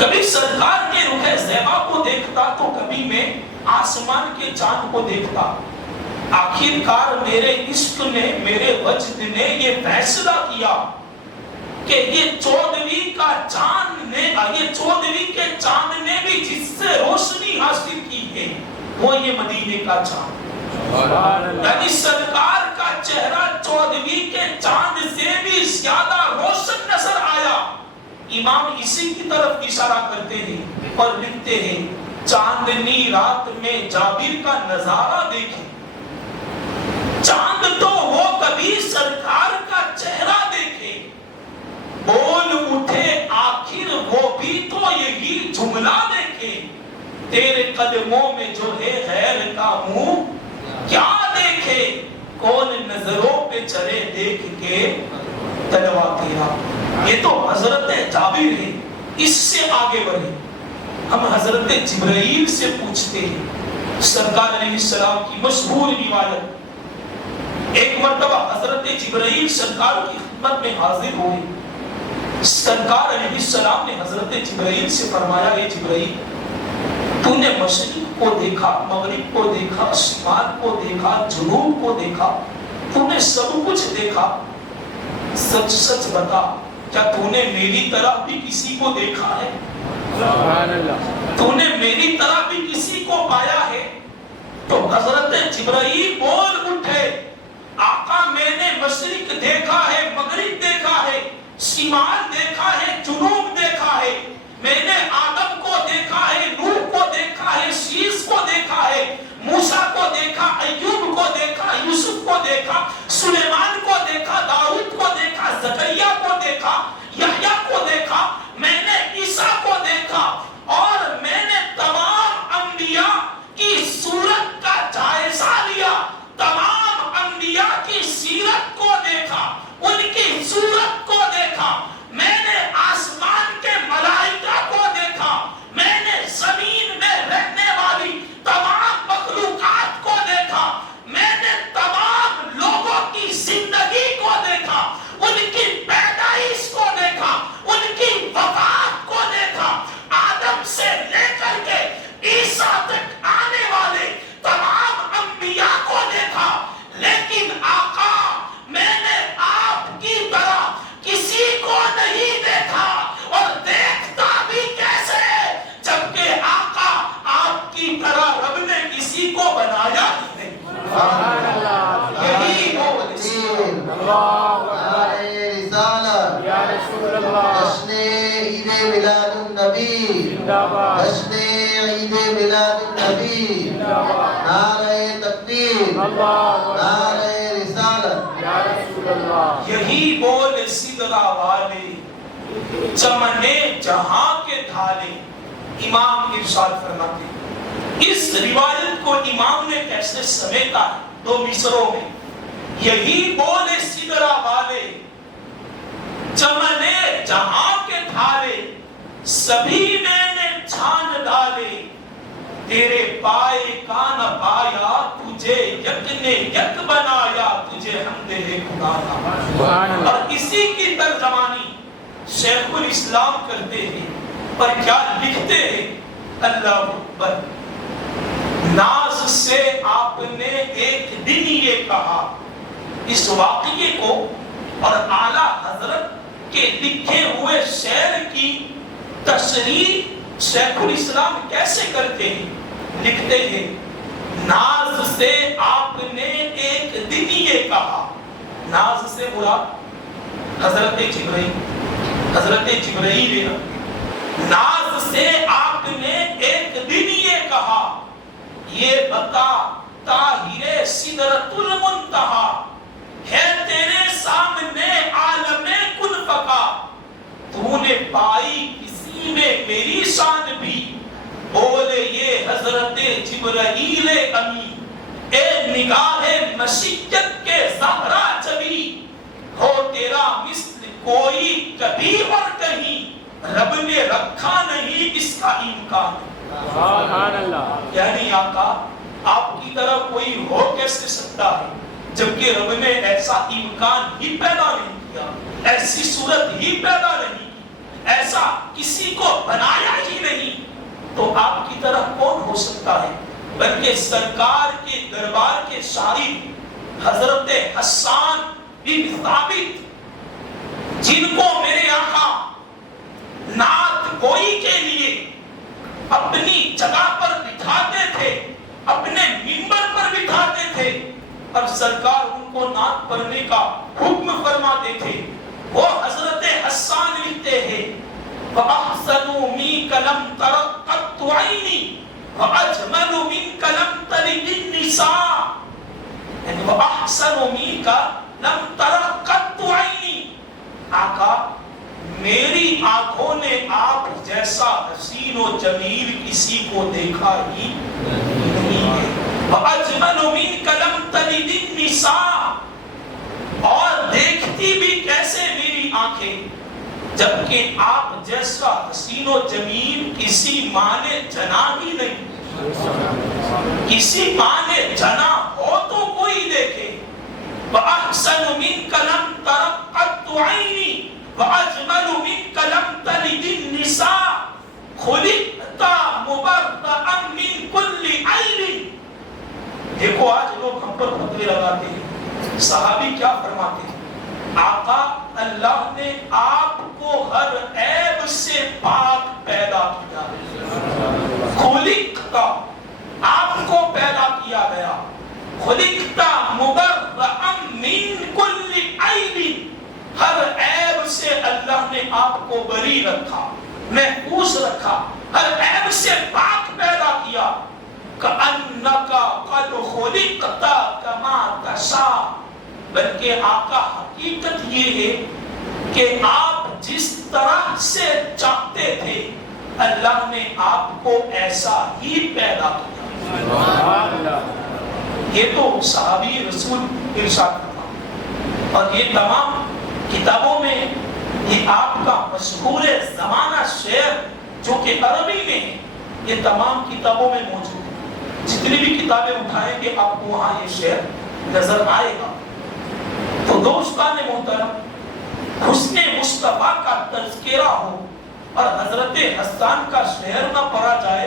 کبھی سرکار کے رخ زیبا کو دیکھتا تو کبھی میں آسمان کے چاند کو دیکھتا. آخر کار میرے عشق نے، میرے وجد نے یہ فیصلہ کیا کہ یہ 14ویں کا چاند نے، یہ 14ویں کے چاند نے بھی جس سے روشنی حاصل کی ہے وہ یہ مدینے کا چاند. یعنی سرکار کا چہرہ 14ویں کے چاند سے بھی زیادہ روشن نظر آیا. امام اسی کی طرف اشارہ کرتے ہیں اور لکھتے ہیں چاندنی رات میں جابر کا نظارہ دیکھیں. چاند تو وہ کبھی سرکار کا چہرہ دیکھے، بول اٹھے آخر وہ بھی تو یہی جملہ دیکھے. تیرے قدموں میں جو ہے غیر کا منہ کیا دیکھے، کون نظروں پہ چلے دیکھ کے تلوا تیرا. یہ تو حضرت جابر ہے. اس سے آگے بڑھے ہم حضرت جبرائیل سے پوچھتے ہیں. سرکار علیہ السلام کی مشہور روایت، ایک مرتبہ حضرت جبرائیل سرکار کی خدمت میں حاضر ہوئے. سرکار علیہ السلام نے حضرت جبرائیل سے فرمایا اے جبرائیل، تو نے مشرق کو دیکھا، مغرب کو دیکھا، شمال کو دیکھا، جنوب کو دیکھا، تو نے سب کچھ دیکھا. سچ سچ بتا کیا تو نے میری طرح بھی کسی کو دیکھا ہے؟ تو نے میری طرح بھی کسی کو پایا ہے؟ تو حضرت جبرائیل بول اٹھے آقا میں نے مشرق دیکھا ہے، مغرب دیکھا ہے، شمال دیکھا ہے، جنوب دیکھا ہے. میں نے آدم کو دیکھا ہے، نوح کو دیکھا ہے، شیس کو دیکھا ہے، موسیٰ کو دیکھا، ایوب کو دیکھا، یوسف کو دیکھا، سلیمان کو دیکھا، داؤد کو دیکھا، زکریا کو دیکھا، یحییٰ کو دیکھا، میں نے عیسیٰ کو دیکھا. اور میں نے تمام انبیاء کی صورت کا جائزہ لیا، تمام انبیاء کی سیرت کو دیکھا، ان کی صورت کو دیکھا. میں نے آسمان کے ملائکہ کو دیکھا، میں نے زمین میں رہنے والی تمام مخلوقات کو دیکھا، میں نے تمام لوگوں کی زندگی کو دیکھا، ان کی پیدائش کو دیکھا، ان کی وفات کو دیکھا. آدم سے لے کر کے عیسیٰ تک آنے والے تمام انبیاء کو دیکھا. لیکن آقا میں نے آپ کی طرح کسی کو نہیں دیکھا، اور دیکھتا بھی کیسے جبکہ آقا آپ کی طرح رب نے کسی کو بنایا ہی نہیں. یہی وہ جشن عید میلاد النبی، جشن عید میلاد النبی، نعرہ تکبیر، نعرہ رسالت. یہی بول سدرا والے چمنے جہاں کے دھالے. امام ارشاد فرماتے ہیں اس روایت کو امام نے کیسے سمیٹا ہے دو مصروں میں. یہی بول سدرا والے چمنے جہاں کے دھالے، سبھی میں نے چھان ڈالے. تیرے پائے کا نہ پایا، تجھے یک نے یک بنایا، تجھے حمد ہے خدا. اور اسی کی ترجمانی شیخ الاسلام کرتے ہیں پر کیا لکھتے ہیں اللہ اکبر. ناز سے آپ نے ایک دن یہ کہا. اس واقعے کو اور اعلیٰ حضرت کے لکھے ہوئے شعر کی تشریح شیخ الاسلام کیسے کرتے ہیں؟ لکھتے ہیں ناز سے آپ نے ایک دن یہ کہا. ناز سے مراد حضرت جبرائیل ہے. ناز سے آپ نے ایک دن یہ کہا، یہ بتا طاہر سدرۃ المنتہا ہے تیرے سامنے عالم کن فقا. تو نے پائی کسی میں میری شان بھی، بولے یہ حضرت جبرائیل امی. اے نگاہ مشیت کے زہرا چبی، ہو تیرا مثل کوئی کبھی اور کہیں، رب نے رکھا نہیں اس کا امکان. سبحان اللہ. یعنی آقا آپ کی طرح کوئی ہو کیسے سکتا ہے جبکہ رب نے ایسا امکان ہی پیدا نہیں کیا، ایسی صورت ہی پیدا نہیں کی. ایسا کسی کو بنایا ہی نہیں تو آپ کی طرح کون ہو سکتا ہے؟ بلکہ سرکار کے دربار کے شاعر حضرت حسان بن ثابت، جن کو میرے آقا نعت گوئی کے لیے اپنی جگہ پر بٹھاتے تھے، اپنے منبر پر بٹھاتے تھے، اور سرکار ان کو نعت پڑھنے کا حکم فرماتے تھے، وہ حضرت حسان لکھتے ہیں وَأَحْسَنُوا مِنْكَ لَمْ تَرَ قَطُّ عَيْنِي وَأَجْمَلُ مِنْكَ لَمْ تَلِدِ النِّسَاء، یعنی وَأَحْسَنُوا مِنْكَ لَمْ تَرَ قَطُّ عَيْنِي، آقا میری آنکھوں نے آپ جیسا حسین و جمیل کسی کو دیکھا ہی نہیں ہے۔ وَأَجْمَلُ مِنْكَ لَمْ تَلِدِ النِّسَاء، اور دیکھتی بھی کیسے میری آنکھیں جبکہ آپ جیسا حسین و جمیل کسی ماں نے جنا ہی نہیں، کسی ماں نے جنا ہو تو کوئی دیکھے۔ وَأَحْسَنُ مِنْكَ لَمْ تَرَ قَطُّ عَيْنِي وَأَجْمَلُ مِنْكَ لَمْ تَلِدِ النِّسَاء خُلِقْتَ مُبَرَّأً مِنْ كُلِّ عَيْبٍ۔ دیکھو آج لوگ ہم پر فتوے لگاتے ہیں، صحابی کیا فرماتے ہیں؟ آقا اللہ نے آپ کو ہر عیب سے پاک پیدا کیا، خلقتا آپ کو پیدا کیا گیا، خلقتا مبرأً من کل عیب، ہر عیب سے اللہ نے آپ کو بری رکھا، محفوظ رکھا، ہر عیب سے پاک پیدا کیا۔ کأنک قد خلقت کما تشاء، بلکہ آقا حقیقت یہ ہے کہ آپ جس طرح سے چاہتے تھے اللہ نے آپ کو ایسا ہی پیدا کیا۔ یہ تو صحابی رسول ارشاد کرتا، اور یہ تمام کتابوں میں یہ آپ کا مشہور زمانہ شعر جو کہ عربی میں ہے، یہ تمام کتابوں میں موجود ہے۔ جتنی بھی کتابیں اٹھائیں گے آپ کو وہاں یہ شعر نظر آئے گا۔ تو دوستان محترم، حسن مصطفیٰ کا تذکرہ ہو اور حضرت حسان کا شعر نہ پڑھا جائے،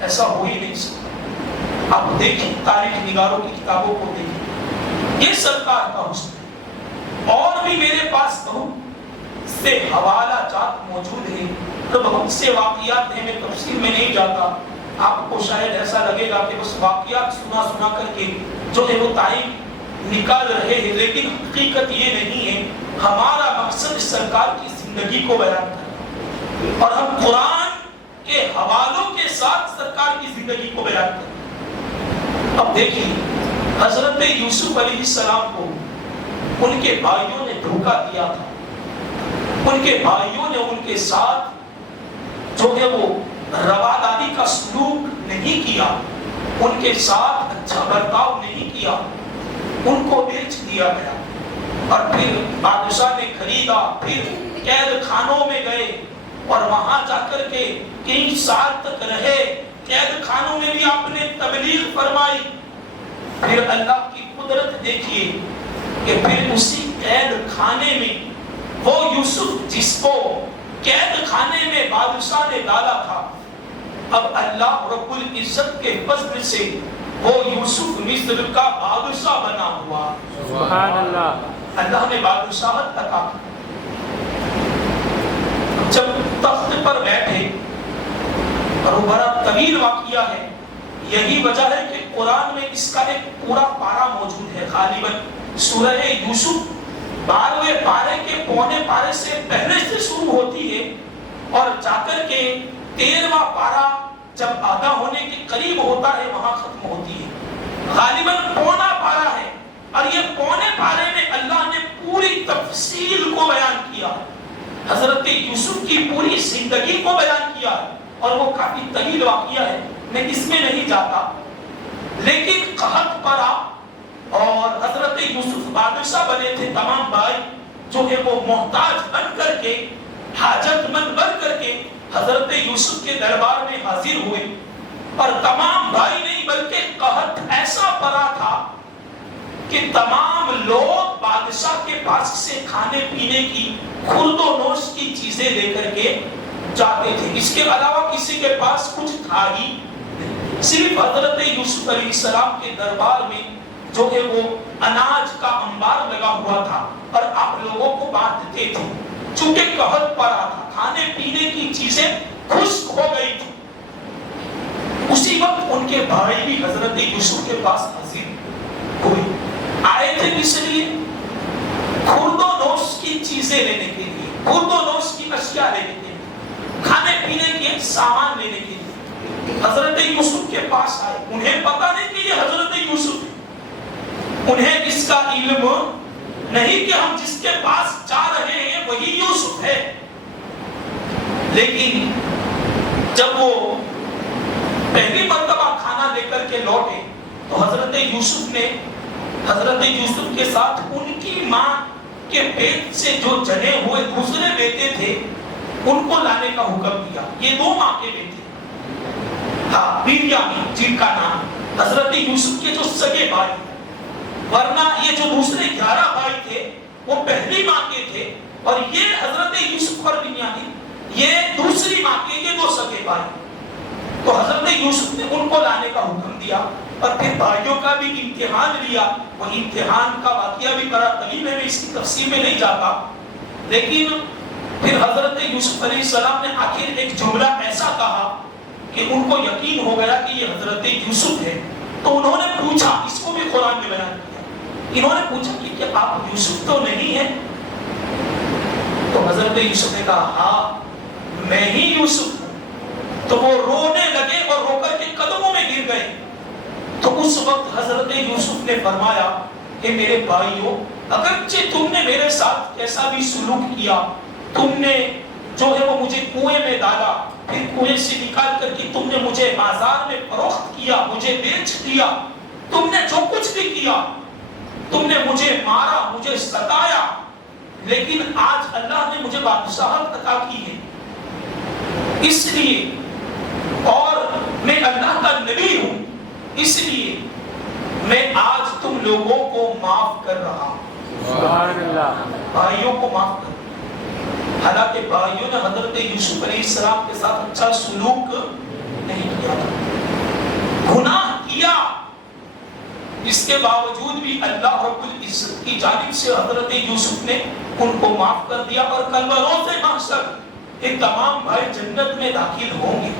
ایسا ہو ہی نہیں سکتا۔ آپ دیکھیں تاریخ نگاروں کی کتابوں کو دیکھیں، یہ سرکار کا حسن ہے۔ اور بھی میرے پاس بہت سے حوالہ جات موجود ہیں، تو بہت سے واقعات ہیں، میں تفصیل میں نہیں جاتا۔ آپ کو شاید ایسا لگے گا کہ بس واقعات سنا سنا کر کے جو ہے وہ ٹائم نکال رہے ہیں، لیکن حقیقت یہ نہیں ہے۔ ہمارا مقصد سرکار کی زندگی کو بیان کرنا، اور ہم قرآن کے حوالوں کے ساتھ سرکار کی زندگی کو بیان کرنا۔ اب دیکھیے حضرت یوسف علیہ السلام کو ان کے بھائیوں نے دھوکہ دیا تھا، ان کے بھائیوں نے ان کے ساتھ جو ہے وہ رواداری کا سلوک نہیں کیا، ان کے ساتھ اچھا برتاؤ نہیں کیا، ان کو بیچ دیا گیا، اور پھر بادشاہ نے خریدا، پھر قید خانوں میں گئے اور وہاں جا کر کے کئی سال تک رہے، قید خانوں میں بھی آپ نے تبلیغ فرمائی۔ پھر اللہ کی قدرت دیکھیے کہ پھر اسی قید خانے میں وہ یوسف جس کو قید خانے میں بادشاہ نے ڈالا تھا، اب اللہ رب العزت کے فضل سے وہ یوسف مصر کا بادشاہ بنا ہوا۔ سبحان اللہ، اللہ نے بادشاہت عطا کی۔ جب تخت پر بیٹھے، اور وہ بڑا طویل واقعہ ہے، یہی وجہ ہے کہ قرآن میں اس کا ایک پورا پارہ موجود ہے۔ غالباً سورہ یوسف 12ویں پارے کے پونے پارے سے پہلے سے شروع ہوتی ہے، اور جا کر کے 13واں پارہ جب آدھا ہونے کے قریب ہوتا ہے وہاں ختم ہوتی ہے۔ غالباً پونا پارہ ہے، اور یہ پونے پارے میں اللہ نے پوری تفصیل کو بیان کیا، حضرت یوسف کی پوری زندگی کو بیان کیا، اور وہ کافی طویل واقعہ ہے، میں اس میں نہیں جاتا۔ لیکن قحط پڑا اور حضرت یوسف بادشاہ بنے تھے، تمام بھائی جو ہے وہ محتاج بن کر کے، حاجت مند بن کر کے حضرت یوسف کے دربار میں حاضر ہوئے، اور تمام بھائی نہیں بلکہ قحط ایسا پڑا تھا کہ تمام لوگ بادشاہ کے پاس سے کھانے پینے کی خرد و نوش کی چیزیں لے کر کے جاتے تھے. اس کے علاوہ کسی کے پاس کچھ تھا ہی نہیں. صرف حضرت یوسف علیہ السلام کے دربار میں جو ہے وہ اناج کا انبار لگا ہوا تھا اور آپ لوگوں کو بانٹتے تھے. چونکہ قحط پڑا تھا, کھانے پینے کی چیزیں خشک ہو گئی تھی. اسی وقت ان کے بھائی بھی حضرت یوسف کے پاس حاضر ہوئے. آئے تھے کس لیے؟ خرد و نوش کی چیزیں لینے کے لیے, خرد و نوش کی اشیاء لینے کے لیے, کھانے پینے کے سامان لینے کے لیے حضرت یوسف کے پاس آئے. انہیں پتا نہیں کہ یہ حضرت یوسف ہے, انہیں اس کا علم نہیں کہ ہم جس کے پاس جا رہے ہیں وہی یوسف ہے. لیکن جب وہ پہلی مرتبہ کھانا لے کر کے لوٹے تو حضرت یوسف نے حضرت یوسف کے ساتھ ان کی ماں کے پیٹ سے جو جنے ہوئے دوسرے بیٹے تھے ان کو لانے کا حکم دیا. یہ دو ماں کے بیٹے, ہاں, بنیامین جن کا نام حضرت یوسف کے جو سگے بھائی, ورنہ یہ جو دوسرے 11 بھائی تھے وہ پہلی ماں کے تھے, اور یہ حضرت یوسف اور بنیامین یہ دوسری ماں کے, یہ دو سگے بھائی. تو حضرت یوسف نے ان کو لانے کا حکم دیا اور پھر بھائیوں کا بھی امتحان لیا. وہ امتحان کا واقعہ بھی بڑا طویل ہے, میں اس کی تفصیل میں نہیں جاتا. لیکن پھر حضرت یوسف علیہ السلام نے آخر ایک جملہ ایسا کہا کہ ان کو یقین ہو گیا کہ یہ حضرت یوسف ہے. تو انہوں نے پوچھا, اس کو بھی قرآن میں بیان کیا, انہوں نے پوچھا کہ کیا آپ یوسف تو نہیں ہیں؟ تو حضرت یوسف نے کہا ہاں میں ہی یوسف ہوں. تو وہ رونے لگے اور رو کر کے قدموں میں گر گئے. تو اس وقت حضرت یوسف نے فرمایا کہ میرے بھائیوں, اگرچہ تم نے میرے ساتھ کیسا بھی سلوک کیا, تم نے جو ہے وہ مجھے کنویں میں ڈالا, پھر کنویں سے نکال کر کے تم نے مجھے بازار میں فروخت کیا, مجھے بیچ دیا, تم نے جو کچھ بھی کیا, تم نے مجھے مارا, مجھے ستایا, لیکن آج اللہ نے مجھے بادشاہت عطا کی ہے, اس لیے, اور میں اللہ کا نبی ہوں, اس لیے میں آج تم لوگوں کو معاف کر رہا ہوں. سبحان اللہ. بھائیوں کو معاف کر. حالانکہ بھائیوں نے حضرت یوسف علیہ السلام کے ساتھ اچھا سلوک نہیں کیا تھا, گناہ کیا, اس کے باوجود بھی اللہ رب العزت کی جانب سے حضرت یوسف نے ان کو معاف کر دیا. اور کل بروز محشر یہ تمام بھائی جنت میں داخل ہوں گے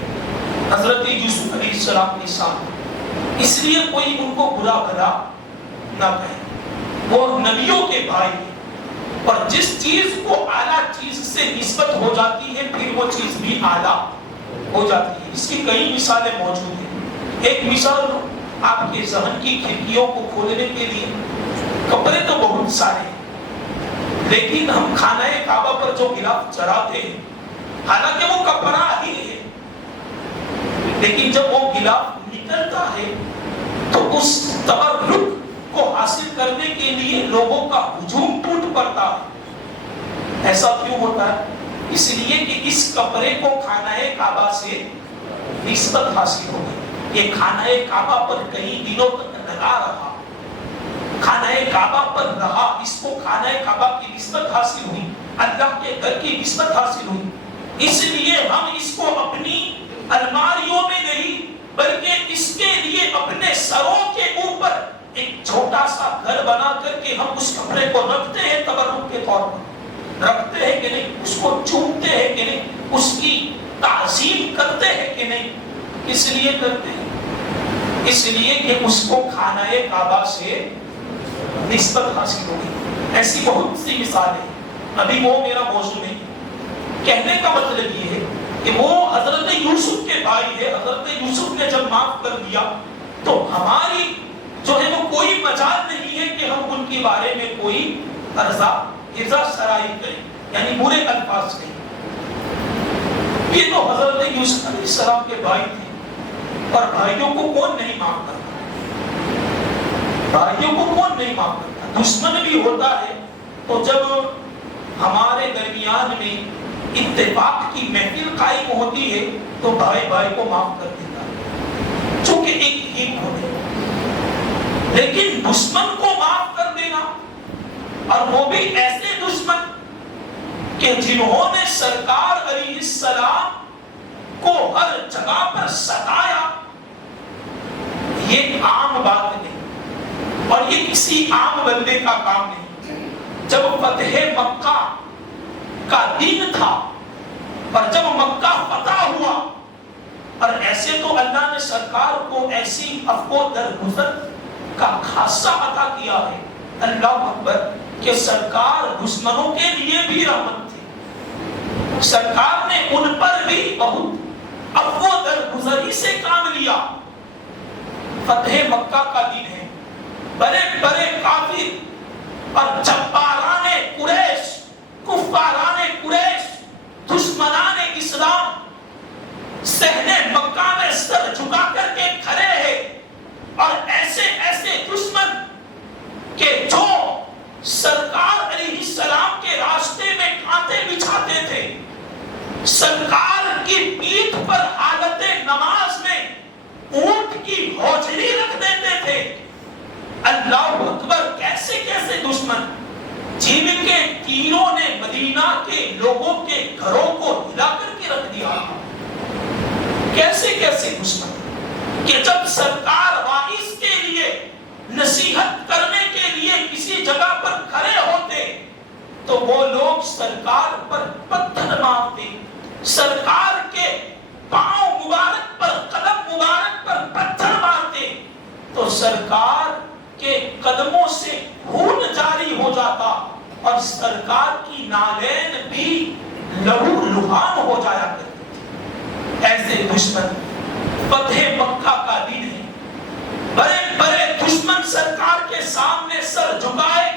حضرت یوسف علیہ السلام کے ساتھ. اس لیے کوئی ان کو برا بھلا نہ کہے, وہ نبیوں کے بھائی ہیں, اور جس چیز کو اعلیٰ چیز سے نسبت ہو جاتی ہے پھر وہ چیز بھی اعلیٰ ہو جاتی ہے. اس کی کئی مثالیں موجود ہیں. ایک مثال آپ کے ذہن کی کھڑکیوں کو کھولنے کے لیے, کپڑے تو بہت سارے ہیں, لیکن ہم خانہ کعبہ پر جو غلاف چڑھاتے ہیں حالانکہ وہ کپڑا ہی ہے, لیکن جب وہ غلاف نکلتا ہے تو اس تبرک کو حاصل کرنے کے لیے لوگوں کا ہجوم ٹوٹ پڑتا ہے. ایسا کیوں ہوتا ہے؟ اس لیے کہ اس کپڑے کو خانہ کعبہ سے نسبت حاصل ہو گئی. یہ خانہ کعبہ پر کئی دنوں تک لگا رہا, خانہ کعبہ پر رہا, اس کو خانہ کعبہ کی نسبت حاصل ہوئی, اللہ کے گھر کی نسبت حاصل ہوئی. اس لیے ہم اس کو اپنی الماریوں میں نہیں بلکہ اس کے لیے اپنے سروں کے اوپر ایک چھوٹا سا گھر بنا کر کے ہم اس کپڑے کو رکھتے ہیں, تبرک کے طور پر رکھتے ہیں کہ نہیں, اس کو چومتے ہیں کہ نہیں, اس کی تعظیم کرتے ہیں کہ نہیں. اس لیے کرتے ہیں, اس لیے کہ اس کو خانہ کعبہ سے نسبت حاصل ہوگی. ایسی بہت سی مثالیں ہیں, ابھی وہ میرا موضوع نہیں. کہنے کا مطلب یہ ہے کہ وہ حضرت یوسف کے بھائی ہے. حضرت یوسف نے جب معاف کر دیا تو ہماری جو ہے وہ کوئی مجال نہیں ہے کہ ہم ان کے بارے میں کوئی ارزا سرائی کریں, یعنی برے الفاظ کہیں. یہ تو حضرت یوسف علیہ السلام کے بھائی تھے, اور بھائیوں کو کون نہیں معاف کرتا؟ بھائیوں کو کون نہیں معاف کرتا؟ دشمن بھی ہوتا ہے تو جب ہمارے درمیان میں اتفاق کی محفل قائم ہوتی ہے تو بھائی بھائی کو معاف کر دیتا ہے, چونکہ ایک ہی ہوتے. لیکن دشمن کو معاف کر دینا, اور وہ بھی ایسے دشمن کہ جنہوں نے سرکار علیہ السلام کو ہر جگہ پر ستایا، یہ عام بات نہیں اور یہ کسی عام بندے کا کام نہیں۔ جب فتح مکہ کا دن تھا اور جب مکہ فتح ہوا، اور ایسے تو اللہ نے سرکار کو ایسی عفو درگزر کا خاصہ عطا کیا ہے، اللہ اکبر، کہ سرکار دشمنوں کے لیے بھی رحمت تھی۔ سرکار نے ان پر بھی بہت عفو درگزری سے کام لیا۔ فتح مکہ کا دن ہے، بڑے بڑے کافر اور جباران قریش، کفاران قریش، دشمنان اسلام صحن مکہ میں سر جھکا کر کے کھڑے ہیں، اور ایسے ایسے دشمن کہ جو سرکار علیہ السلام کے راستے میں کانٹے بچھاتے تھے، سرکار کی پیٹھ پر حالت نماز میں اونٹ کی ہوجری رکھ دیتے تھے۔ اللہ اکبر، کیسے کیسے دشمن جن کے تیروں نے مدینہ کے لوگوں کے گھروں کو ہلا کر کے رکھ دیا، کیسے کیسے دشمن کہ جب سرکار واعظ کے لیے نصیحت کرنے کے لیے کسی جگہ پر کھڑے ہوتے تو وہ لوگ سرکار پر پتھر مارتے، سرکار کے پاؤں مبارک پر، قدم مبارک پر پتھر مارتے تو سرکار کے قدموں سے خون جاری ہو جاتا اور سرکار کی نالین بھی لہو لہان ہو جایا کرتی۔ ایسے دشمن، فتح مکہ کا دن ہے، بڑے بڑے دشمن سرکار کے سامنے سر جھکائے